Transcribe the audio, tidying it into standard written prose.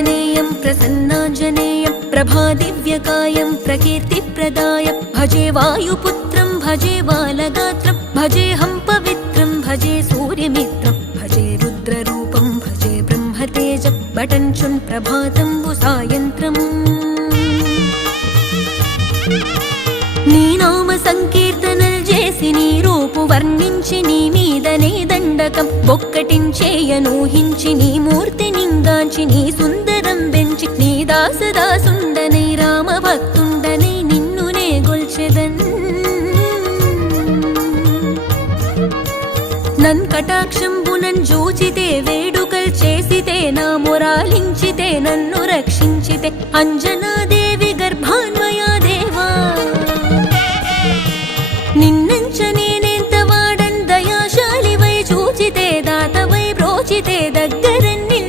प्रसन्नाञ्जनेयं प्रसन्नाञ्जनेयं प्रभादिव्यकायं प्रकीर्तिप्रदायं भजे वायुपुत्रं भजे बालगात्रं भजेऽहं पवित्रं भजे सूर्यमित्रं भजे रुद्ररूपं भजे ब्रह्मतेजं बटञ्चुं प्रभातं सायन्त्रम् నీ నామ సంకీర్తనలు చేసి నీ రూపు వర్ణించి నీ మీదనే దండకం ఒక్కటించేయనూహించి నీ మూర్తి నింగాంచి నీ సుందరం పెంచి నీ దాసదాసుండనై రామ భక్తుండనై నిన్నునే గొల్చెదన్ నన్ కటాక్షంబునన్ జూచితే వేడుకల్ చేసితే నా మొరాలించితే నన్ను రక్షించితే అంజనాదే